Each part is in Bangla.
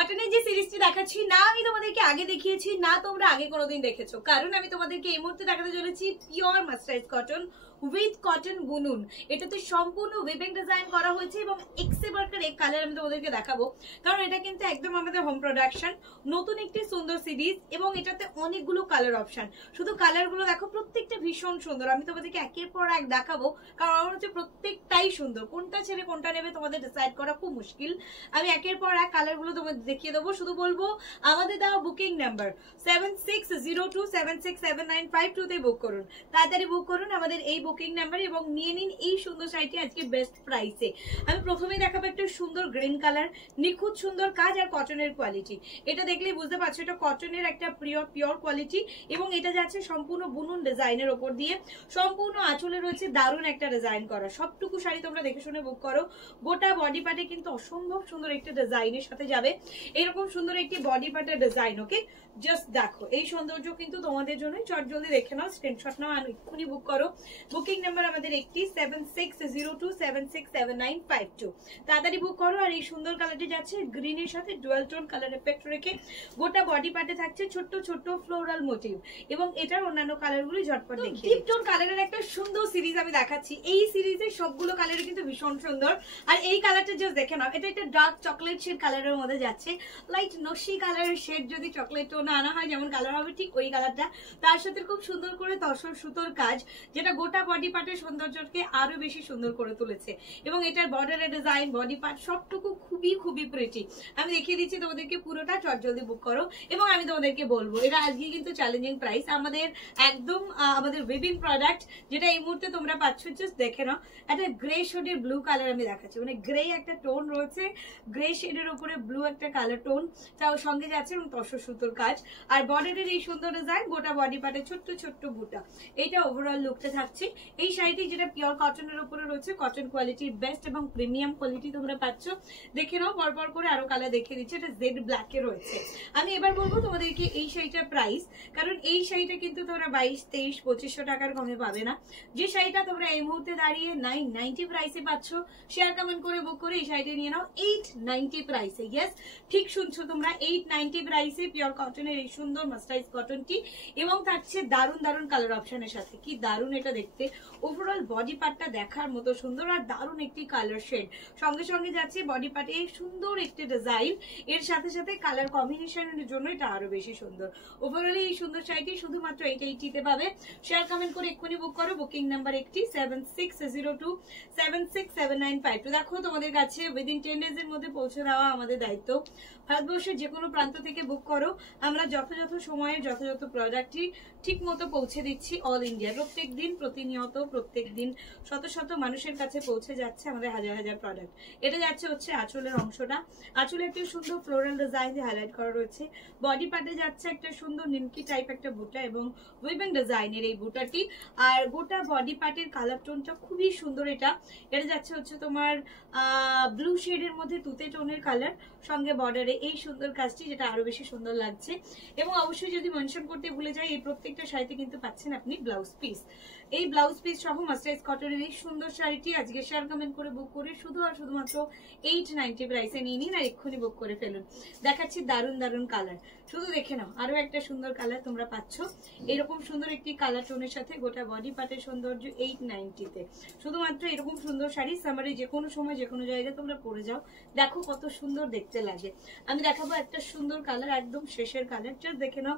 কটনের যে সিরিজটি দেখাচ্ছি না আমি তোমাদেরকে আগে দেখিয়েছি না তোমরা আগে কোনোদিন দেখেছো, কারণ আমি তোমাদেরকে এই মুহূর্তে দেখাতে চলেছি পিওর মাস্টারাইজ কটন উইথ কটন বুনুন। এটাতে সম্পূর্ণ উইভিং ডিজাইন করা হয়েছে এবং এক্সে ওয়ার্কের এক কালার আমি তোমাদেরকে দেখাবো, কারণ এটা কিন্তু একদম আমাদের হোম প্রোডাকশন, নতুন একটি সুন্দর সিরিজ এবং এটাতে অনেকগুলো কালার অপশন। শুধু কালারগুলো দেখো, প্রত্যেকটা ভীষণ সুন্দর। আমি তোমাদেরকে একের পর এক দেখাবো, কারণ আমার হচ্ছে প্রত্যেকটাই সুন্দর। কোনটা ছেড়ে কোনটা নেবে তোমাদের ডিসাইড করা খুব মুশকিল। আমি একের পর এক কালারগুলো তোমাদের দেখিয়ে দেবো। শুধু বলবো আমাদের দেওয়া বুকিং নাম্বার 7602767952 তে বুক করুন, তাড়াতাড়ি বুক করুন আমাদের এই বুকিং নাম্বার এবং নিয়ে নিন এই সুন্দর শাড়িটি আজকে বেস্ট প্রাইসে। আমি প্রথমেই দেখাবো একটা সুন্দর গ্রিন কালার, নিখুঁত সুন্দর কাজ আর কটনের কোয়ালিটি। এটা দেখলেই বুঝতে পারছো এটা কটনের একটা পিওর কোয়ালিটি এবং এটা যাচ্ছে সম্পূর্ণ বুনুন ডিজাইনের ওপর দিয়ে। সম্পূর্ণ আঁচলে রয়েছে দারুণ একটা ডিজাইন করা। সবটুকু শাড়ি তোমরা দেখে শুনে বুক করো। গোটা বডি পার্টে কিন্তু অসম্ভব সুন্দর একটা ডিজাইনের সাথে যাবে, এরকম সুন্দর একটি বডি পার্টের ডিজাইন। ওকে, জাস্ট দেখো এই সৌন্দর্য কিন্তু তোমাদের জন্য। চট জলদি দেখে নাও, স্ক্রিনশট নাও আর এক্ষুনি বুক করো। বুকিং নাম্বার আমাদের একটি 7602767952। তাড়াতাড়ি বুক করো। আর এই সুন্দর কালারটি যাচ্ছে গ্রিনের সাথে ডুয়াল টোন কালার এফেক্ট রেখে। গোটা বডি পার্টে থাকছে ছোট্ট ছোট্ট ফ্লোরাল মোটিভ এবং এটার অন্যান্য কালারগুলি ঝটপট দেখি। ডিপ টোন কালারের একটা সুন্দর সিরিজ আমি দেখাচ্ছি। এই সিরিজের সবগুলো কালার কিন্তু ভীষণ সুন্দর। আর এই কালারটা জাস্ট দেখে নাও, এটা একটা ডার্ক চকলেট শেড কালারের মধ্যে যাচ্ছে। লাইট নসি কালারের শেড যদি চকলেট টোনে আনা হয় যেমন কালার হবে ঠিক ওই কালারটা। তার সাথে খুব সুন্দর করে তসর সুতোর কাজ, যেটা গোটা বডি পার্টের সৌন্দর্যকে আরো বেশি সুন্দর করে তুলেছে এবং এটার বর্ডারের ডিজাইন, বডি পার্ট সবটুকু খুবই খুবই প্রিটি। আমি দেখিয়ে দিচ্ছি তোমাদেরকে পুরোটা, চট জলদি বুক করো। এবং আমি তোমাদেরকে বলবো এটা আজকে কিন্তু চ্যালেঞ্জিং প্রাইস আমাদের, একদম আমাদের উইভিং প্রোডাক্ট, যেটা এই মুহূর্তে তোমরা পাচ্ছ। জাস্ট দেখে নাও, একটা গ্রে শেডের ব্লু কালার আমি দেখাচ্ছি, মানে গ্রে একটা টোন রয়েছে, গ্রে শেডের উপরে ব্লু একটা কালার টোন, তাও সঙ্গে যাচ্ছে এবং তসর সুতোর কাজ। আর বডির এই সুন্দর ডিজাইন, গোটা বডি পার্টে ছোট্ট ছোট্ট বুটা। এইটা ওভারঅল লুকটা থাকছে। এই শাড়িটি যেটা পিওর কটনের উপরে রয়েছে, কটন কোয়ালিটির বেস্ট এবং প্রিমিয়াম কোয়ালিটি তোমরা পাচ্ছ। দেখে নাও, পরপর করে আরো কালার দেখিয়ে দিচ্ছে। এটা জেড ব্ল্যাকে রয়েছে। আমি এবার বলবো তোমাদেরকে এই শাড়িটার প্রাইস, কারণ এই শাড়িটা কিন্তু তোমরা 22, 23, 2500 টাকার কমে পাবে না। যে শাড়িটা তোমরা এই মুহূর্তে দাঁড়িয়ে 990 প্রাইসে পাচ্ছ, শেয়ার কমেন্ট করে বুক করে এই শাড়িটা নিয়ে নাও 890 প্রাইসে। ইয়েস, ঠিক শুনছো তোমরা, 890 প্রাইসে পিওর কটনের এই সুন্দর মাস্টারাইজ কটনটি এবং থাকছে দারুণ দারুণ কালার অপশনের সাথে। কি দারুণ এটা দেখতে, ওভারঅল বডি পার্টটা দেখার মতো সুন্দর আর দারুণ একটি কালার শেড। সঙ্গে সঙ্গে যাচ্ছে বডি পার্টে সুন্দর একটি ডিজাইন, এর সাথে সাথে কালার কম্বিনেশনের জন্য এটা আরো বেশি সুন্দর। ওভারঅল এই সুন্দর শাড়িটি শুধুমাত্র 880 পাবে। শেয়ার কমেন্ট করে এক্ষুনি বুক করো। বুকিং নাম্বার একটি 7602767952। দেখো তোমাদের কাছে উইদিন 10 ডেজ এর মধ্যে পৌঁছে দেওয়া আমাদের দায়িত্ব। ভারতবর্ষের যে কোনো প্রান্ত থেকে বুক করো, আমরা যথাযথ সময়ে যথাযথ প্রোডাক্টটি ঠিক মতো পৌঁছে দিচ্ছি অল ইন্ডিয়া। প্রত্যেক দিন, প্রতিনিয়ত, প্রত্যেক দিন শত শত মানুষের কাছে পৌঁছে যাচ্ছে আমাদের হাজার হাজার প্রোডাক্ট। এটা যাচ্ছে হচ্ছে আঁচলের অংশটা। আঁচলে একটা সুন্দর ফ্লোরাল ডিজাইন দিয়ে হাইলাইট করা রয়েছে। বডি পার্টে যাচ্ছে একটা সুন্দর নিমকি টাইপ একটা বুটা এবং উইভিং ডিজাইনের এই বুটাটি। আর গোটা বডি পার্টের কালার টোনটা খুবই সুন্দর। এটা যাচ্ছে হচ্ছে তোমার ব্লু শেডের মধ্যে তুতে টোনের কালার, সঙ্গে বর্ডারে এই সুন্দর কাজটি, যেটা আরো বেশি সুন্দর লাগছে। এবং অবশ্যই যদি মেনশন করতে ভুলে যাই, এই প্রত্যেকটা শাড়িতে কিন্তু পাচ্ছেন আপনি ব্লাউজ পিস। এই ব্লাউজ পিস সহ মাস্টারাইজ কটনের এই সুন্দর শাড়িটি আজকে শেয়ার কমেন্ট করে বুক করে শুধু আর শুধুমাত্র 890 প্রাইসে নিয়ে নিন আর এক্ষুনি বুক করে ফেলুন। দেখাচ্ছি দারুণ দারুণ কালার, শুধু দেখে নাও। আরো একটা সুন্দর কালার তোমরা পাচ্ছ, এরকম সুন্দর একটি কালার টোনের সাথে গোটা বডি পার্টের সৌন্দর্য 890-তে। শুধুমাত্র এরকম সুন্দর শাড়ি সামারে যে কোনো সময় যে কোনো জায়গায় তোমরা পরে যাও, দেখো কত সুন্দর দেখতে লাগে। আমি দেখাবো একটা সুন্দর কালার, একদম শেষের কালার, জাস্ট দেখে নাও।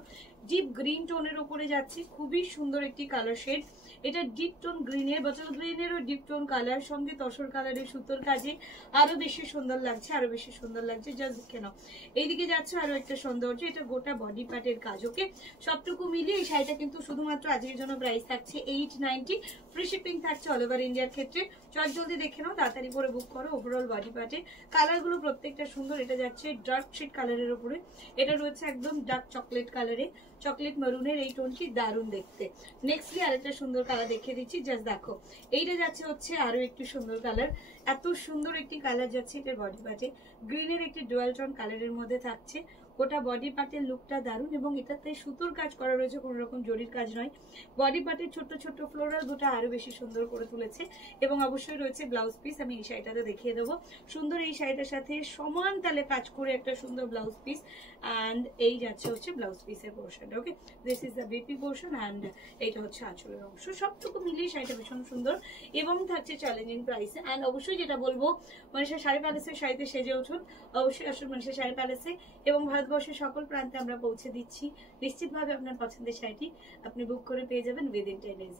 ডিপ গ্রিন টোনের উপরে যাচ্ছে, খুবই সুন্দর একটি কালার শেড। এটা ডিপ টোন গ্রিনের, বটল গ্রিনেরও ডিপ টোন কালার, সঙ্গে তসর কালারের সুতোর কাজে আরো বেশি সুন্দর লাগছে, আরো বেশি সুন্দর লাগছে। জাস্ট দেখে নাও, এইদিকে যাচ্ছে আরো একটা সৌন্দর্য। এটা গোটা বডি পার্টের কাজ। ওকে, সবটুকু মিলিয়ে এই শাড়িটা কিন্তু শুধুমাত্র আজকের জন্য প্রাইস থাকছে 890। ফ্রি শিপিং থাকছে অল ওভার ইন্ডিয়ার ক্ষেত্রে। চট জলদি দেখে নাও, তাড়াতাড়ি করে বুক করো। ওভারঅল বডি পার্টে কালারগুলো প্রত্যেকটা সুন্দর। এটা যাচ্ছে ডার্ক শেড কালারের উপরে, এটা রয়েছে একদম ডার্ক চকলেট কালারে, চকলেট মেরুনের এই টোনটি দারুণ দেখতে। নেক্সটলি আরেকটা সুন্দর কালার দেখিয়ে দিচ্ছি, জাস্ট দেখো। এইটা যাচ্ছে হচ্ছে আরো একটু সুন্দর কালার, এত সুন্দর একটি কালার যাচ্ছে এটার বডি পার্টে। গ্রিনের একটি ডুয়াল টোন কালারের মধ্যে থাকছে, গোটা বডি পার্টের লুকটা দারুণ, এবং এটাতে সুতোর কাজ করা রয়েছে, কোনো রকম জরির কাজ নয়। বডি পার্টের ছোট্ট ছোট্ট ফ্লোরাল দুটো আরো বেশি সুন্দর করে তুলেছে, এবং অবশ্যই রয়েছে ব্লাউজ পিস। আমি এই শাড়িটাতে দেখিয়ে দেবো। সুন্দর এই শাড়িটার সাথে সমান তালে কাজ করে একটা সুন্দর ব্লাউজ পিস, অ্যান্ড এই যাচ্ছে হচ্ছে ব্লাউজ পিসের পোর্শনটা। Okay, this is the BP portion, and এইটা হচ্ছে আঁচলের অংশ। সবটুকু মিলিয়ে শাড়িটা ভীষণ সুন্দর এবং থাকছে চ্যালেঞ্জিং প্রাইসে। অ্যান্ড অবশ্যই যেটা বলবো, মনীষা শাড়ি প্যালেসের শাড়িতে সেজে উঠুন, অবশ্যই আসুন মনীষা শাড়ি প্যালেসে, এবং ভারতবর্ষের সকল প্রান্তে আমরা পৌঁছে দিচ্ছি। নিশ্চিতভাবে আপনার পছন্দের শাড়িটি আপনি বুক করে পেয়ে যাবেন উইদিন 10 days।